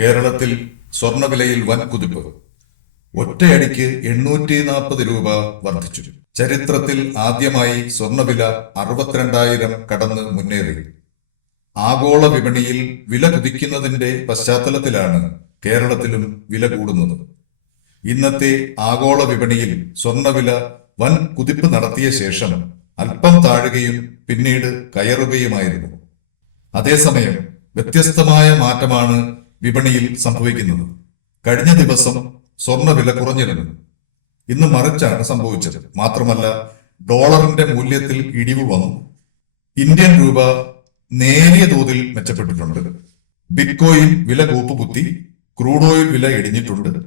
കേരളത്തിൽ സ്വർണവിലയിൽ വൻ കുതിപ്പ് ഒറ്റയടിക്ക് എണ്ണൂറ്റി നാൽപ്പത് രൂപ വർദ്ധിച്ചു. ചരിത്രത്തിൽ ആദ്യമായി സ്വർണവില അറുപത്തിരണ്ടായിരം കടന്ന് മുന്നേറി. ആഗോള വിപണിയിൽ വില കുതിക്കുന്നതിന്റെ പശ്ചാത്തലത്തിലാണ് കേരളത്തിലും വില കൂടുന്നത്. ഇന്നത്തെ ആഗോള വിപണിയിൽ സ്വർണവില വൻ കുതിപ്പ് നടത്തിയ ശേഷം അല്പം താഴുകയും പിന്നീട് കയറുകയുമായിരുന്നു. അതേസമയം വ്യത്യസ്തമായ മാറ്റമാണ് വിപണിയിൽ സംഭവിക്കുന്നത്. കഴിഞ്ഞ ദിവസം സ്വർണവില കുറഞ്ഞിരുന്നു. ഇന്ന് മറിച്ചാണ് സംഭവിച്ചത്. മാത്രമല്ല ഡോളറിന്റെ മൂല്യത്തിൽ ഇടിവ് വന്നു. ഇന്ത്യൻ രൂപ നേരിയ തോതിൽ മെച്ചപ്പെട്ടിട്ടുണ്ട്. ബിറ്റ്കോയിൻ വില കൂപ്പുകുത്തി ക്രൂഡ് ഓയിൽ വില ഇടിഞ്ഞിട്ടുണ്ട്.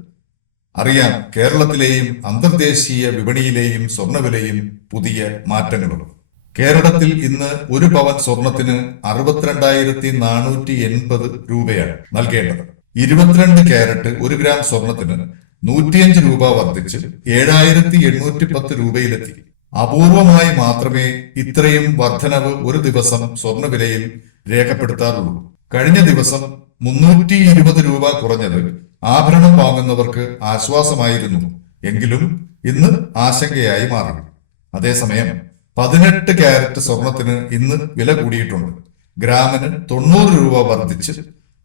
അറിയാം കേരളത്തിലെയും അന്തർദേശീയ വിപണിയിലെയും സ്വർണവിലയും പുതിയ മാറ്റങ്ങളുണ്ട്. കേരളത്തിൽ ഇന്ന് ഒരു പവൻ സ്വർണത്തിന് അറുപത്തിരണ്ടായിരത്തി നാനൂറ്റി എൺപത് രൂപയാണ് നൽകേണ്ടത്. ഇരുപത്തിരണ്ട് ക്യാരറ്റ് ഒരു ഗ്രാം സ്വർണത്തിന് നൂറ്റിയഞ്ച് രൂപ വർദ്ധിച്ച് ഏഴായിരത്തി എണ്ണൂറ്റി പത്ത് രൂപയിലെത്തി. അപൂർവമായി മാത്രമേ ഇത്രയും വർധനവ് ഒരു ദിവസം സ്വർണവിലയിൽ രേഖപ്പെടുത്താറുള്ളൂ. കഴിഞ്ഞ ദിവസം മുന്നൂറ്റി ഇരുപത് രൂപ കുറഞ്ഞത് ആഭരണം വാങ്ങുന്നവർക്ക് ആശ്വാസമായിരുന്നു. എങ്കിലും ഇന്ന് ആശങ്കയായി മാറി. അതേസമയം പതിനെട്ട് ക്യാരറ്റ് സ്വർണത്തിന് ഇന്ന് വില കൂടിയിട്ടുണ്ട്. ഗ്രാമിന് തൊണ്ണൂറ് രൂപ വർദ്ധിച്ച്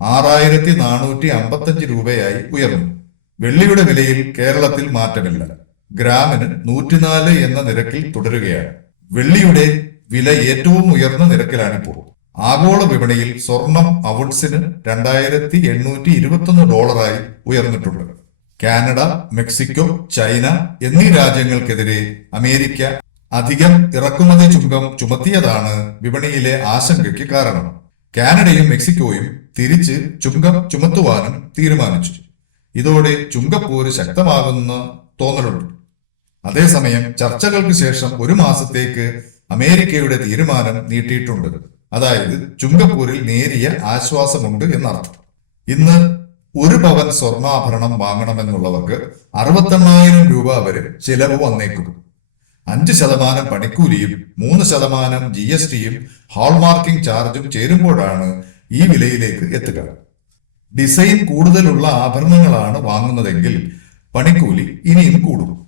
ആറായിരത്തി നാനൂറ്റി അമ്പത്തഞ്ച് രൂപയായി ഉയർന്നു. വെള്ളിയുടെ വിലയിൽ കേരളത്തിൽ മാറ്റമില്ല. ഗ്രാമിന് നൂറ്റിനാല് എന്ന നിരക്കിൽ തുടരുകയാണ്. വെള്ളിയുടെ വില ഏറ്റവും ഉയർന്ന നിരക്കിലാണിപ്പോൾ. ആഗോള വിപണിയിൽ സ്വർണം ഔട്ട്സിന് രണ്ടായിരത്തി എണ്ണൂറ്റി ഇരുപത്തൊന്ന് ഡോളറായി ഉയർന്നിട്ടുണ്ട്. കാനഡ മെക്സിക്കോ ചൈന എന്നീ രാജ്യങ്ങൾക്കെതിരെ അമേരിക്ക അധികം ഇറക്കുമതി ചുങ്കം ചുമത്തിയതാണ് വിപണിയിലെ ആശങ്കയ്ക്ക് കാരണം. കാനഡയും മെക്സിക്കോയും തിരിച്ച് ചുങ്കം ചുമത്തുവാനും തീരുമാനിച്ചു. ഇതോടെ ചുങ്കപ്പോര് ശക്തമാകുന്ന തോന്നലുണ്ട്. അതേസമയം ചർച്ചകൾക്ക് ശേഷം ഒരു മാസത്തേക്ക് അമേരിക്കയുടെ തീരുമാനം നീട്ടിയിട്ടുണ്ട്. അതായത് ചുങ്കപ്പൂരിൽ നേരിയ ആശ്വാസമുണ്ട് എന്നർത്ഥം. ഇന്ന് ഒരു പവൻ സ്വർണാഭരണം വാങ്ങണമെന്നുള്ളവർക്ക് അറുപത്തെണ്ണായിരം രൂപ വരെ ചിലവ് വന്നേക്കും. അഞ്ച് ശതമാനം പണിക്കൂലിയും മൂന്ന് ശതമാനം ജി എസ് ടിയും ഹാൾമാർക്കിംഗ് ചാർജും ചേരുമ്പോഴാണ് ഈ വിലയിലേക്ക് എത്തുക. ഡിസൈൻ കൂടുതലുള്ള ആഭരണങ്ങളാണ് വാങ്ങുന്നതെങ്കിൽ പണിക്കൂലി ഇനിയും കൂടും.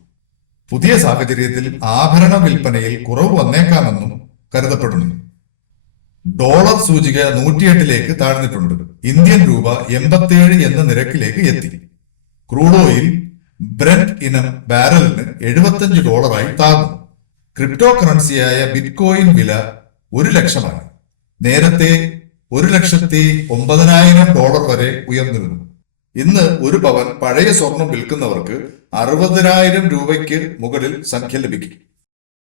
പുതിയ സാഹചര്യത്തിൽ ആഭരണ വിൽപ്പനയിൽ കുറവ് വന്നേക്കാമെന്നും കരുതപ്പെടുന്നു. ഡോളർ സൂചിക നൂറ്റിയെട്ടിലേക്ക് താഴ്ന്നിട്ടുണ്ട്. ഇന്ത്യൻ രൂപ എൺപത്തിയേഴ് എന്ന നിരക്കിലേക്ക് എത്തി. ക്രൂഡ് ഓയിൽ ബ്രെന്റ് ഇനം ബാരലിന് എഴുപത്തഞ്ച് ഡോളറായി താഴ്ന്നു ക്രിപ്റ്റോ കറൻസിയായ ബിറ്റ്കോയിൻ വില ഒരു ലക്ഷമാണ്. നേരത്തെ ഒരു ലക്ഷത്തി ഒമ്പതിനായിരം ഡോളർ വരെ ഉയർന്നിരുന്നു. ഇന്ന് ഒരു പവൻ പഴയ സ്വർണം വിൽക്കുന്നവർക്ക് അറുപതിനായിരം രൂപയ്ക്ക് മുകളിൽ സംഖ്യ ലഭിക്കും.